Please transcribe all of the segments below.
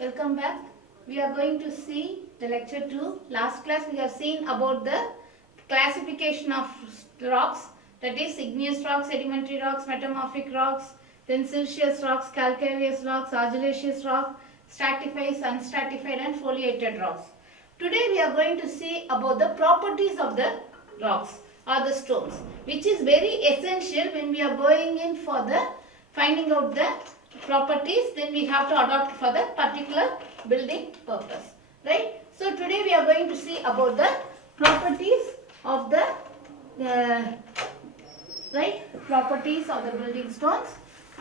Welcome back. We are going to see the lecture 2. Last class we have seen about the classification of rocks, that is igneous rocks, sedimentary rocks, metamorphic rocks, then silicious rocks, calcareous rocks, argillaceous rock, stratified, unstratified and foliated rocks. Today we are going to see about the properties of the rocks or the stones, which is very essential when we are going in for the finding out the properties. Then we have to adopt for the particular building purpose, right? So today we are going to see about the properties of the properties of the building stones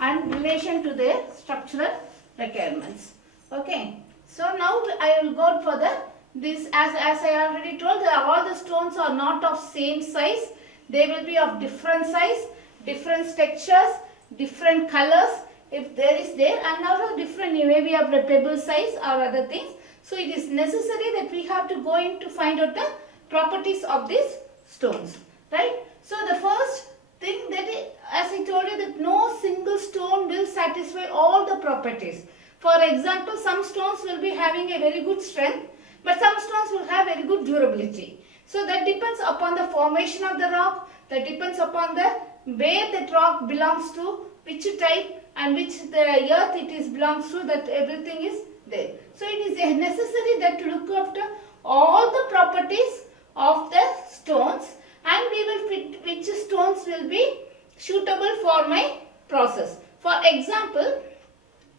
and relation to their structural requirements. Okay, so now I will go for the this as I already told, all the stones are not of same size. They will be of different size, different textures, different colors if there is there, and also different maybe of the pebble size or other things. So it is necessary that we have to go in to find out the properties of these stones, right? So the first thing that as I told you, that no single stone will satisfy all the properties. For example, some stones will be having a very good strength, but some stones will have very good durability. So that depends upon the formation of the rock, that depends upon the where that rock belongs to, which type and which the earth it is belongs to, that everything is there. So it is necessary that to look after all the properties of the stones, and we will fit which stones will be suitable for my process. For example,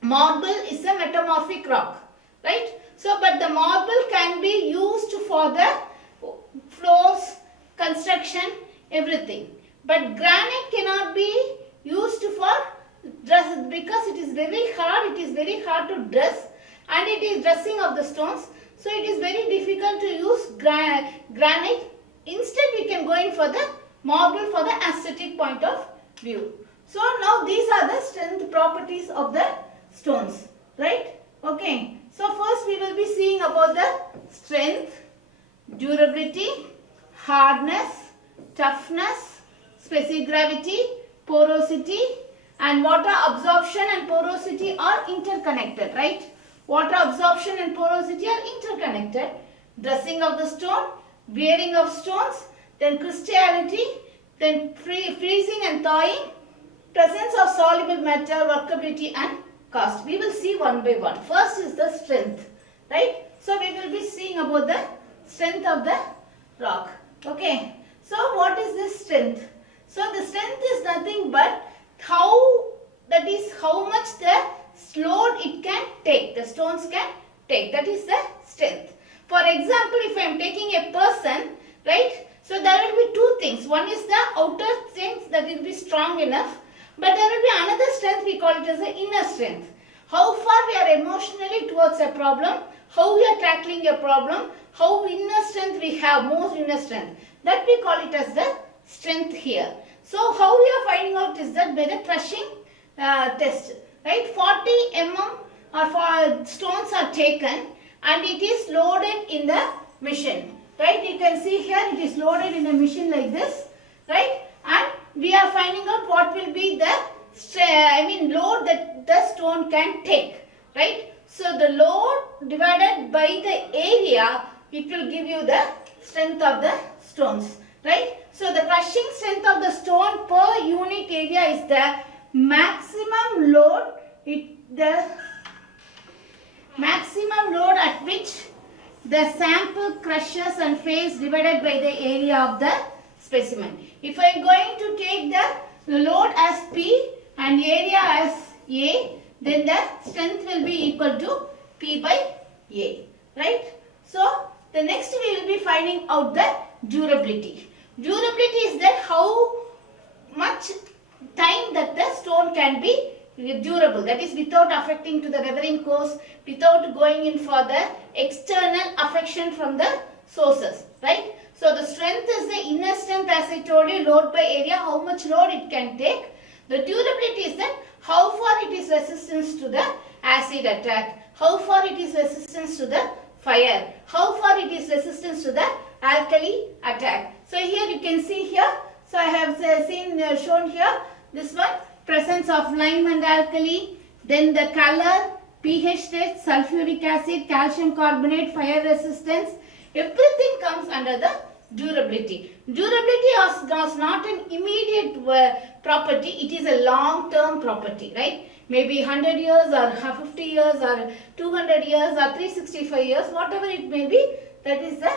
marble is a metamorphic rock, right? So but the marble can be used for the floors, construction, everything. But granite cannot be used for dress because it is very hard. It is very hard to dress, and it is dressing of the stones. So it is very difficult to use granite. Instead, we can go in for the marble for the aesthetic point of view. So now these are the strength properties of the stones, right? Okay. So first we will be seeing about the strength, durability, hardness, toughness, specific gravity, porosity, and water absorption and porosity are interconnected, right? Water absorption and porosity are interconnected. Dressing of the stone, wearing of stones, then crystallinity, then freezing and thawing, presence of soluble matter, workability and cost. We will see one by one. First is the strength, right? So we will be seeing about the strength of the rock. Okay. So what is this strength? So the strength is nothing but how much the load it can take, the stones can take. That is the strength. For example, if I am taking a person, right? So there will be two things. One is the outer strength, that will be strong enough. But there will be another strength, we call it as the inner strength. How far we are emotionally towards a problem, how we are tackling a problem, how inner strength we have, more inner strength. That we call it as the strength here. So how we are finding out is that by the crushing test, right? 40 mm or for stones are taken and it is loaded in the machine, right? You can see here it is loaded in a machine like this, right? And we are finding out what will be the load that the stone can take, right? So the load divided by the area, it will give you the strength of the stones, right? So the crushing strength of the stone per unit area is the maximum load, the maximum load at which the sample crushes and fails divided by the area of the specimen. If I am going to take the load as P and area as A, then the strength will be equal to P by A, right? So the next we will be finding out the durability. Durability is that how much time that the stone can be durable, that is without affecting to the weathering course, without going in for the external affection from the sources, right? So the strength is the inner strength, as I told you, load by area, how much load it can take. The durability is that how far it is resistance to the acid attack, how far it is resistance to the fire, how far it is resistance to the alkali attack. So here you can see here, so I have shown here this one, presence of lime and alkali, then the color, pH test, sulfuric acid, calcium carbonate, fire resistance, everything comes under the durability. Durability is not an immediate property, it is a long term property, right? Maybe 100 years or 50 years or 200 years or 365 years, whatever it may be, that is the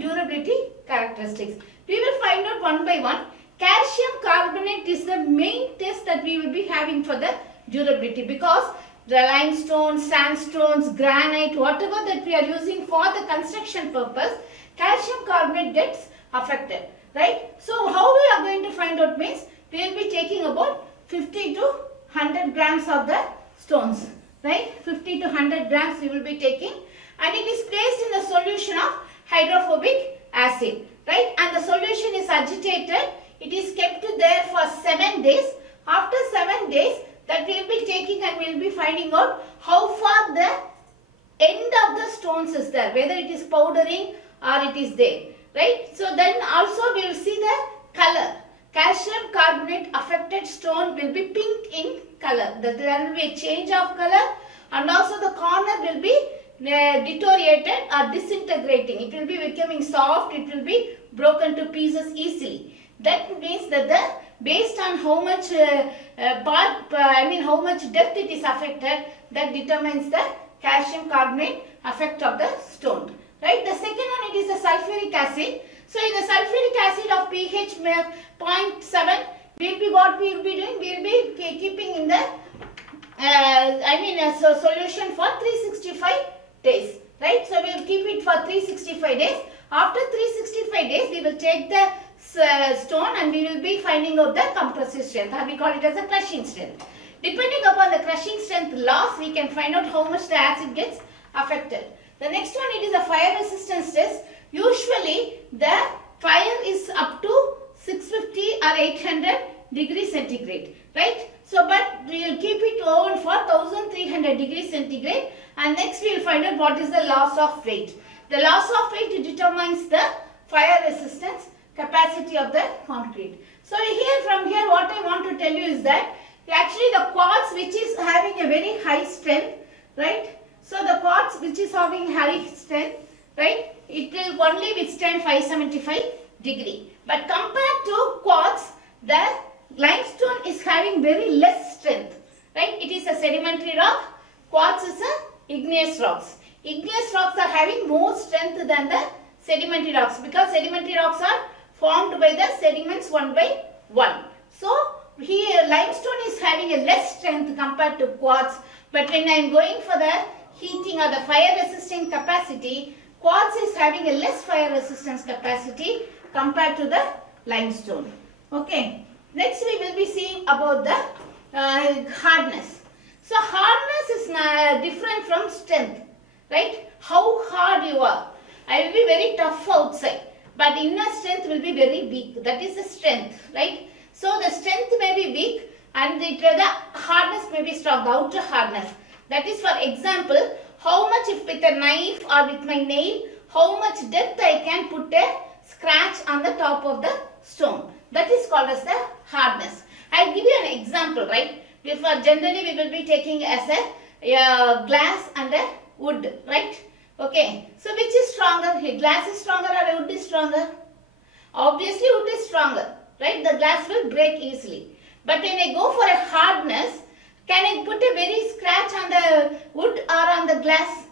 durability characteristics. We will find out one by one. Calcium carbonate is the main test that we will be having for the durability, because the limestone, sandstones, granite, whatever that we are using for the construction purpose, calcium carbonate gets affected, right? So how we are going to find out means, we will be taking about 50 to 100 grams of the stones, right? 50 to 100 grams we will be taking, and it is placed in the solution of hydrophobic acid, right? And the solution is agitated. It is kept there for 7 days. After 7 days, that we will be taking and we will be finding out how far the end of the stones is there, whether it is powdering or it is there, right? So then also we will see the color. Calcium carbonate affected stone will be pink in color. There will be a change of color, and also the corner will be deteriorated or disintegrating. It will be becoming soft. It will be broken to pieces easily. That means that based on how much how much depth it is affected, that determines the calcium carbonate effect of the stone. Right. The second one, it is the sulfuric acid. So in the sulfuric acid of pH 0.7, what we will be doing? We will be keeping in the solution for 365 days. Right. So we will keep it for 365 days. After 365 days, we will take the stone and we will be finding out the compressive strength, or we call it as a crushing strength. Depending upon the crushing strength loss, we can find out how much the acid gets affected. The next one, it is a fire resistance test. Usually the fire is up to 650 or 800 degrees centigrade, right? So but we will keep it on for 1300 degrees centigrade, and next we will find out what is the loss of weight. The loss of weight determines the fire resistance capacity of the concrete. So from here what I want to tell you is that actually the quartz, which is having a very high strength, right? So the quartz which is having high strength, right, it will only withstand 575 degree. But compared to quartz, the limestone is having very less strength, right? It is a sedimentary rock. Quartz is a igneous rocks. Igneous rocks are having more strength than the sedimentary rocks, because sedimentary rocks are formed by the sediments one by one. So here limestone is having a less strength compared to quartz, but when I am going for the heating or the fire resisting capacity, quartz is having a less fire resistance capacity compared to the limestone. Okay. Next we will be seeing about the hardness. So hardness is different from strength, right? How hard you are. I will be very tough outside, but inner strength will be very weak. That is the strength, right? So the strength may be weak and the hardness may be strong, the outer hardness. That is, for example, how much if with a knife or with my nail, how much depth I can put a scratch on the top of the stone. That is called as the hardness. I will give you an example, right? Generally we will be taking as a glass and a wood, right? Okay. So which is stronger? Glass is stronger or wood is stronger? Obviously wood is stronger, right? The glass will break easily. But when I go for a hardness, can I put a very scratch on the wood or on the glass?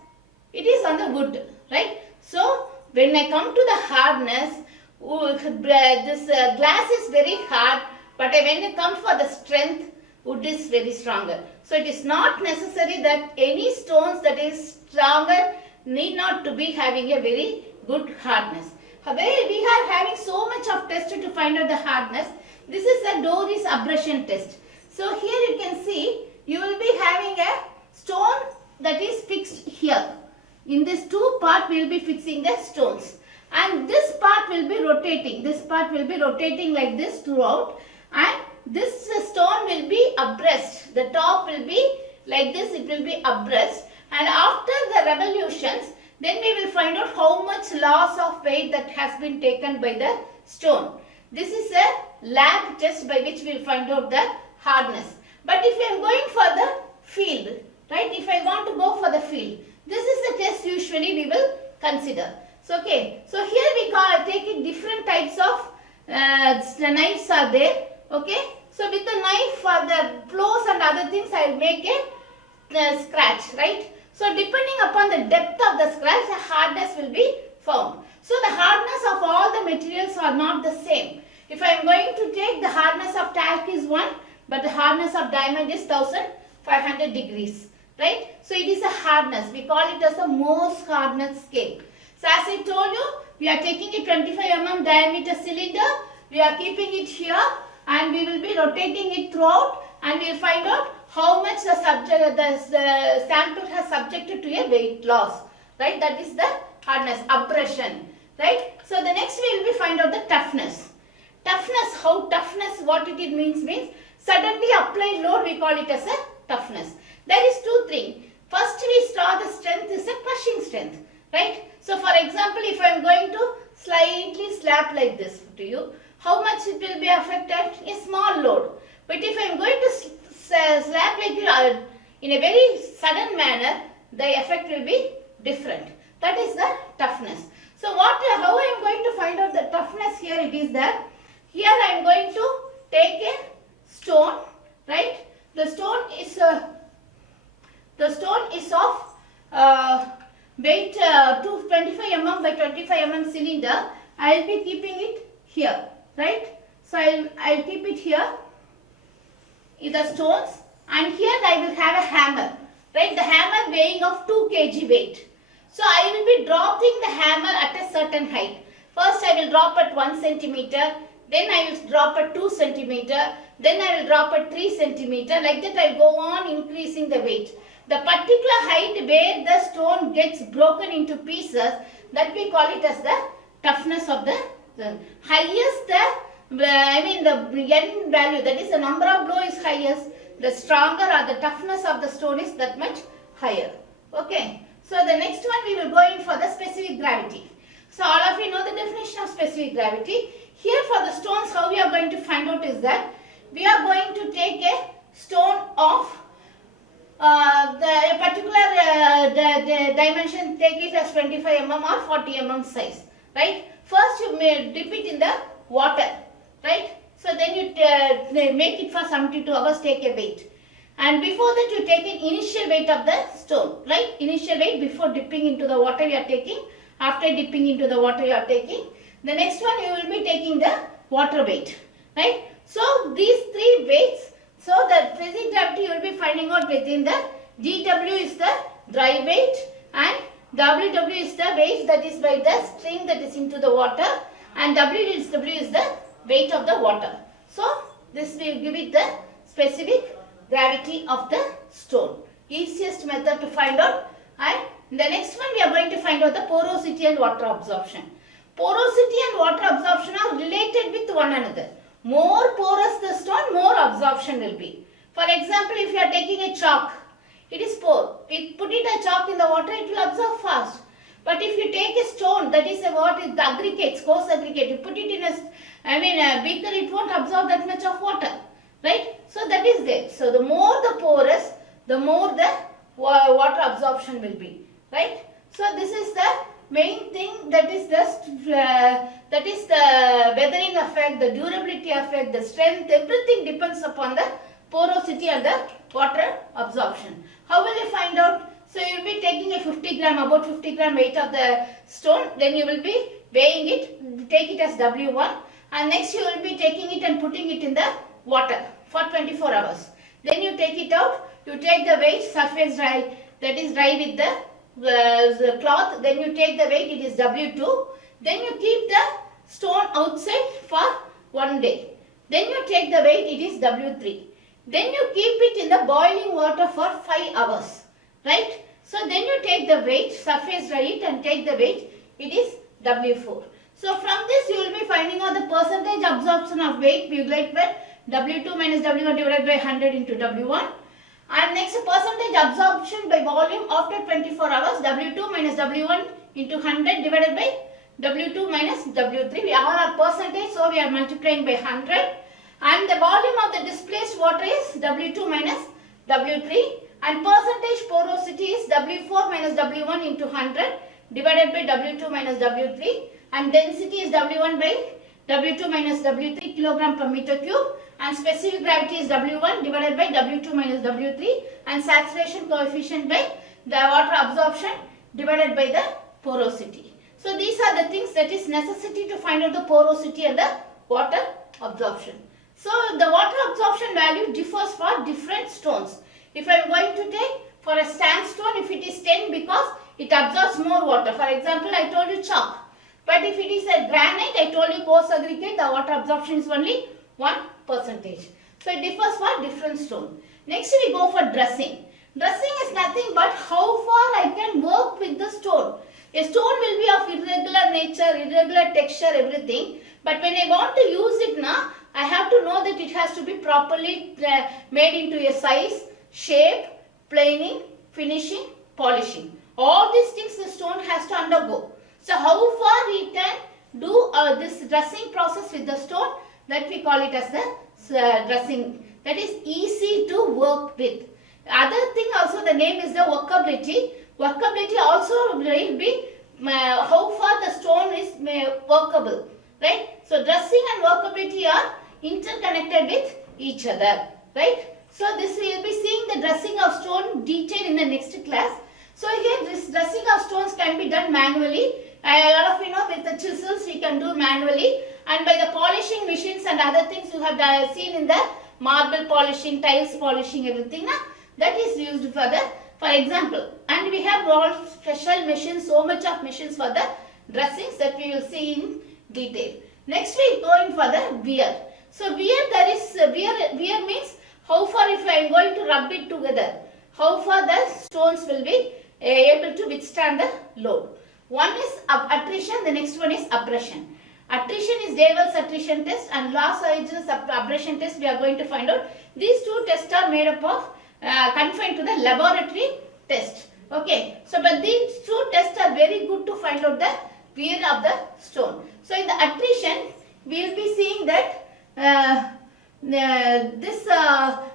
It is on the wood, right? So when I come to the hardness, this glass is very hard, but when it comes for the strength, wood is very stronger. So it is not necessary that any stones that is stronger need not to be having a very good hardness. However, we are having so much of test to find out the hardness. This is a Doris abrasion test. So here you can see, you will be having a stone that is fixed here. In this two part, we will be fixing the stones. And this part will be rotating. This part will be rotating like this throughout. And this stone will be abreast. The top will be like this, it will be abreast. And after the revolutions, then we will find out how much loss of weight that has been taken by the stone. This is a lab test by which we will find out the hardness. But if I am going for the field, field. This is the test usually we will consider. So okay, so here we take it different types of knives are there. Okay, so with the knife for the flows and other things I will make a scratch, right? So depending upon the depth of the scratch, the hardness will be found. So the hardness of all the materials are not the same. If I am going to take the hardness of talc is 1, but the hardness of diamond is 1500 degrees, right? So it is a hardness. We call it as a Mohs hardness scale. So as I told you, we are taking a 25 mm diameter cylinder. We are keeping it here and we will be rotating it throughout, and we will find out how much the sample has subjected to a weight loss, right? That is the hardness, abrasion, right? So the next we will be find out the toughness. Toughness, how toughness, what it means suddenly applied load, we call it as a toughness. There is two things. First we saw the strength is a crushing strength, right? So for example, if I am going to slightly slap like this to you, how much it will be affected? A small load. But if I am going to slap like you in a very sudden manner, the effect will be different. That is the toughness. So how I am going to find out the toughness here? It is that here I am going to take a stone, right? The stone is of weight 25 mm by 25 mm cylinder. I will be keeping it here, right? So I will keep it here in the stones, and here I will have a hammer, right? The hammer weighing of 2 kg weight. So I will be dropping the hammer at a certain height. First I will drop at 1 centimeter, then I will drop at 2 centimeter, then I will drop at 3 centimeter. Like that I will go on increasing the weight. The particular height where the stone gets broken into pieces, that we call it as the toughness of the highest the N value, that is the number of blow is highest, the stronger or the toughness of the stone is that much higher. Okay. So the next one we will go in for the specific gravity. So all of you know the definition of specific gravity. Here for the stones, how we are going to find out is that we are going to take a stone of the particular dimension, take it as 25 mm or 40 mm size, right? First you may dip it in the water, right? So then you make it for 72 hours, take a weight. And before that you take an initial weight of the stone, right? Initial weight before dipping into the water you are taking. After dipping into the water you are taking. The next one you will be taking the water weight, right? So these three weights, so the specific gravity you will be finding out within the dW is the dry weight and WW is the weight that is by the string that is into the water, and WW is the weight of the water. So this will give it the specific gravity of the stone. Easiest method to find out. And the next one we are going to find out the porosity and water absorption. Porosity and water absorption are related with one another. More porous the stone, more absorption will be. For example, if you are taking a chalk, it is pore. If put it a chalk in the water, it will absorb fast. But if you take a stone, that is what is the aggregates, coarse aggregate, you put it in a beaker, it won't absorb that much of water, right? So that is there. So the more the porous, the more the water absorption will be, right? So this is the main thing, that is the weathering effect, the durability effect, the strength, everything depends upon the porosity and the water absorption. How will you find out? So you will be taking a 50 gram, about 50 gram weight of the stone, then you will be weighing it, take it as W1, and next you will be taking it and putting it in the water for 24 hours. Then you take it out, you take the weight, surface dry, that is dry with the cloth, then you take the weight, it is W2, then you keep the stone outside for 1 day. Then you take the weight, it is W3. Then you keep it in the boiling water for 5 hours, right? So then you take the weight, surface dry it and take the weight, it is W4. So from this you will be finding out the percentage absorption of weight, we will like W2 minus W1 divided by 100 into W1. And next percentage absorption by volume after 24 hours, W2 minus W1 into 100 divided by W2 minus W3. We all are percentage, so we are multiplying by 100. And the volume of the displaced water is W2 minus W3. And percentage porosity is W4 minus W1 into 100 divided by W2 minus W3, and density is W1 by W2 minus W3 kilogram per meter cube, and specific gravity is W1 divided by W2 minus W3, and saturation coefficient by the water absorption divided by the porosity. So these are the things that is necessity to find out the porosity and the water absorption. So the water absorption value differs for different stones. If I am going to take for a sandstone, if it is 10 because it absorbs more water. For example, I told you chalk. But if it is a granite, I told you coarse aggregate, the water absorption is only 1%. So it differs for different stone. Next we go for dressing. Dressing is nothing but how far I can work with the stone. A stone will be of irregular nature, irregular texture, everything. But when I want to use it now, I have to know that it has to be properly made into a size, shape, planing, finishing, polishing. All these things the stone has to undergo. So how far we can do this dressing process with the stone, that we call it as the dressing. That is easy to work with. Other thing also, the name is the workability. Workability also will be how far the stone is workable. Right? So dressing and workability are interconnected with each other. Right? So this we will be seeing the dressing of stone detail in the next class. So here this dressing of stones can be done manually. A lot of with the chisels we can do manually, and by the polishing machines and other things you have seen in the marble polishing, tiles polishing, everything that is used for example. And we have all special machines, so much of machines for the dressings that we will see in detail. Next we go in for the wear. So wear means how far if I am going to rub it together, how far the stones will be able to withstand the load. One is attrition, the next one is abrasion. Attrition is Davis attrition test, and Law's Origins abrasion test we are going to find out. These two tests are made up of confined to the laboratory test. Okay, so but these two tests are very good to find out the wear of the stone. So in the attrition we will be seeing that this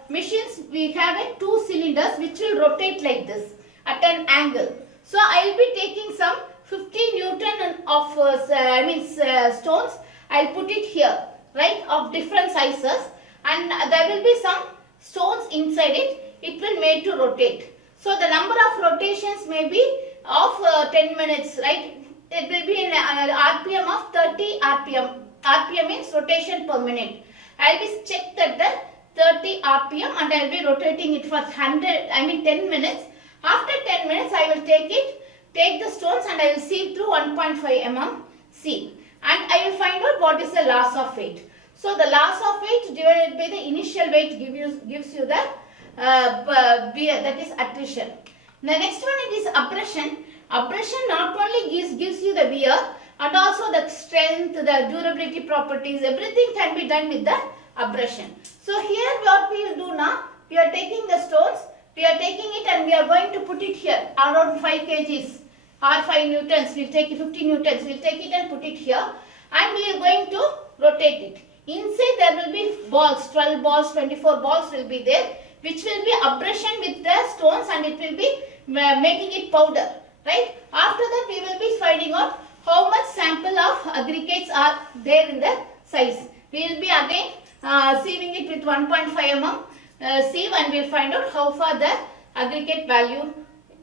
machines we have two cylinders which will rotate like this at an angle. So I will be taking some 50 Newton of stones. I will put it here, right, of different sizes, and there will be some stones inside it. It will made to rotate. So the number of rotations may be of 10 minutes, right? It will be in RPM of 30 RPM. RPM means rotation per minute. I will be checked at the 30 RPM and I will be rotating it for 10 minutes. After 10 minutes, I will take the stones and I will sieve through 1.5 mm sieve. And I will find out what is the loss of weight. So the loss of weight divided by the initial weight gives you the wear, that is attrition. The next one it is abrasion. Abrasion not only gives you the wear, and also the strength, the durability properties, everything can be done with the abrasion. So here what we will do now, we are taking the stones, we are taking it and we are going to put it here around 5 kgs or 5 newtons, we will take 50 newtons, we will take it and put it here, and we are going to rotate it. Inside there will be balls, 12 balls, 24 balls will be there, which will be abrasion with the stones and it will be making it powder, right? After that we will be finding out how much sample of aggregates are there in the size. We will be again sieving it with 1.5 mm sieve and we will find out how far the aggregate value,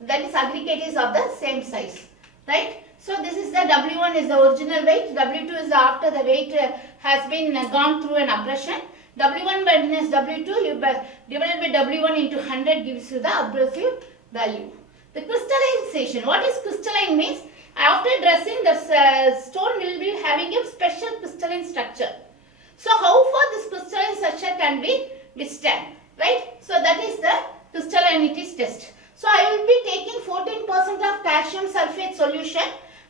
that is aggregate is of the same size, right? So this is the W1 is the original weight, W2 is after the weight has been gone through an abrasion. W1 minus W2 divided by W1 into 100 gives you the abrasive value. The crystallization, what is crystalline means? After dressing, the stone will be having a special crystalline structure. So how far this crystalline structure can be withstand, right? So that is the crystallinity test. So I will be taking 14% of calcium sulfate solution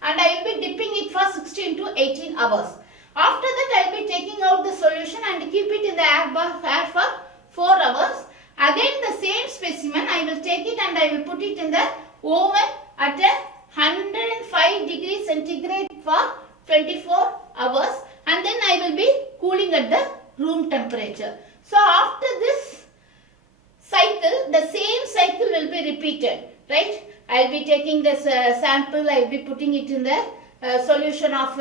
and I will be dipping it for 16 to 18 hours. After that I will be taking out the solution and keep it in the air for 4 hours. Again the same specimen I will take it and I will put it in the oven at 105 degrees centigrade for 24 hours and then I will be cooling at the room temperature. So after this cycle, the same cycle will be repeated, right? I will be taking this sample, I will be putting it in the solution of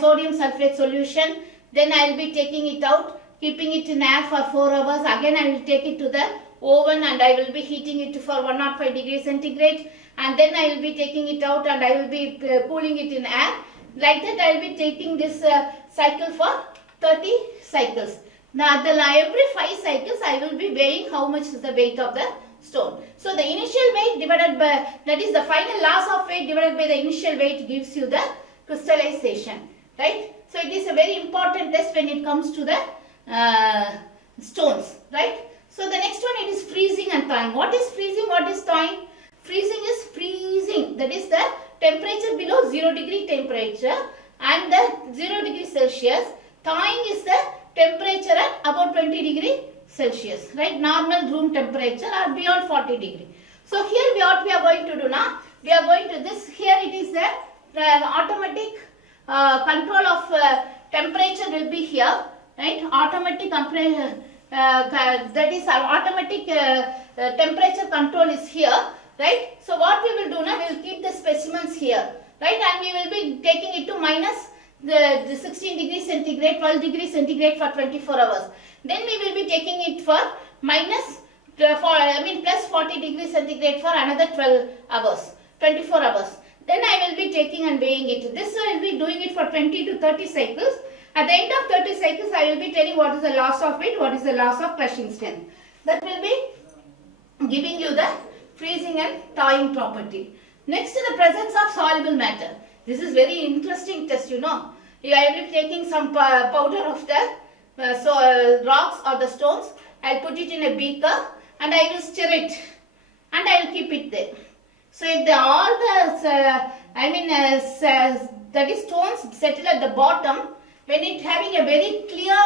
sodium sulfate solution. Then I will be taking it out, keeping it in air for 4 hours. Again I will take it to the oven and I will be heating it for 105 degrees centigrade. And then I will be taking it out and I will be cooling it in air. Like that I will be taking this cycle for 30 cycles. Now every 5 cycles I will be weighing how much is the weight of the stone. So the initial weight divided by, that is the final loss of weight divided by the initial weight gives you the crystallization, right? So it is a very important test when it comes to the stones, right? So the next one, it is freezing and thawing. What is freezing? What is thawing? Freezing is freezing, that is the temperature below 0 degree temperature and the 0 degree Celsius. Thawing is the temperature at about 20 degree Celsius, right? Normal room temperature or beyond 40 degree. So here what we are going to do now, we are going to this, here it is the automatic control of temperature will be here, right? Automatic that is automatic temperature control is here, right? So what we will do now, we will keep the specimens here, right? And we will be taking it to minus the 16 degrees centigrade, 12 degrees centigrade for 24 hours. Then we will be taking it for minus plus 40 degrees centigrade for another 12 hours, 24 hours. Then I will be taking and weighing it. This I will be doing it for 20 to 30 cycles. At the end of 30 cycles, I will be telling what is the loss of weight, what is the loss of crushing strength. That will be giving you the freezing and thawing property. Next is the presence of soluble matter. This is very interesting test, you know. I will be taking some powder of the rocks or the stones. I will put it in a beaker and I will stir it and I will keep it there. So if all the that is stones settle at the bottom, when it having a very clear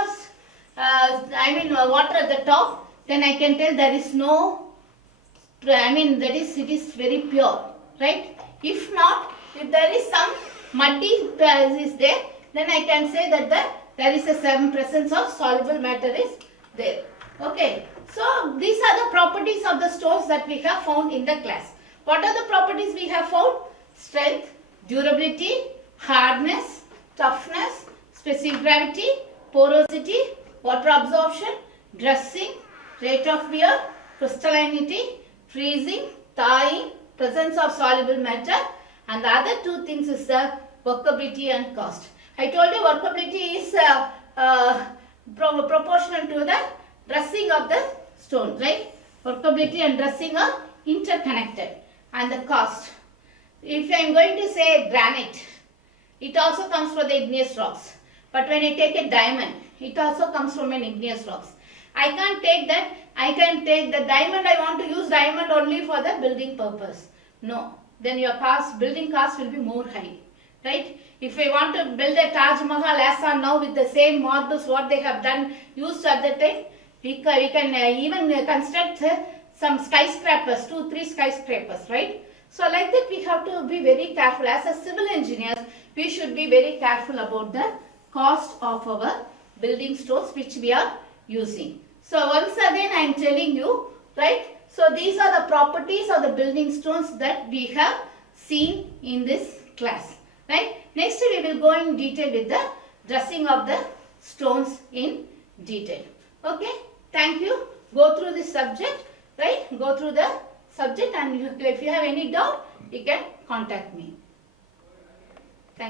water at the top, then I can tell there is no, it is very pure, right? If not, if there is some muddy is there, then I can say that there is a presence of soluble matter is there. Okay, so these are the properties of the stones that we have found in the class. What are the properties we have found? Strength, durability, hardness, toughness, specific gravity, porosity, water absorption, dressing, rate of wear, crystallinity, freezing, thawing, presence of soluble matter, and the other two things is the workability and cost. I told you workability is proportional to the dressing of the stone, right? Workability and dressing are interconnected. And the cost. If I am going to say granite, it also comes from the igneous rocks. But when I take a diamond, it also comes from an igneous rocks. I can't take that. I can take the diamond. I want to use diamond only for the building purpose. No. Then your building cost will be more high. Right? If I want to build a Taj Mahal as on now with the same marbles what they have done, used at the time, we can even construct some skyscrapers, 2-3 skyscrapers, right? So like that we have to be very careful. As a civil engineer, we should be very careful about the cost of our building stones which we are using. So once again I am telling you, right? So these are the properties of the building stones that we have seen in this class, right? Next we will go in detail with the dressing of the stones in detail. Okay, thank you. Go through this subject. Right? Go through the subject and if you have any doubt, you can contact me.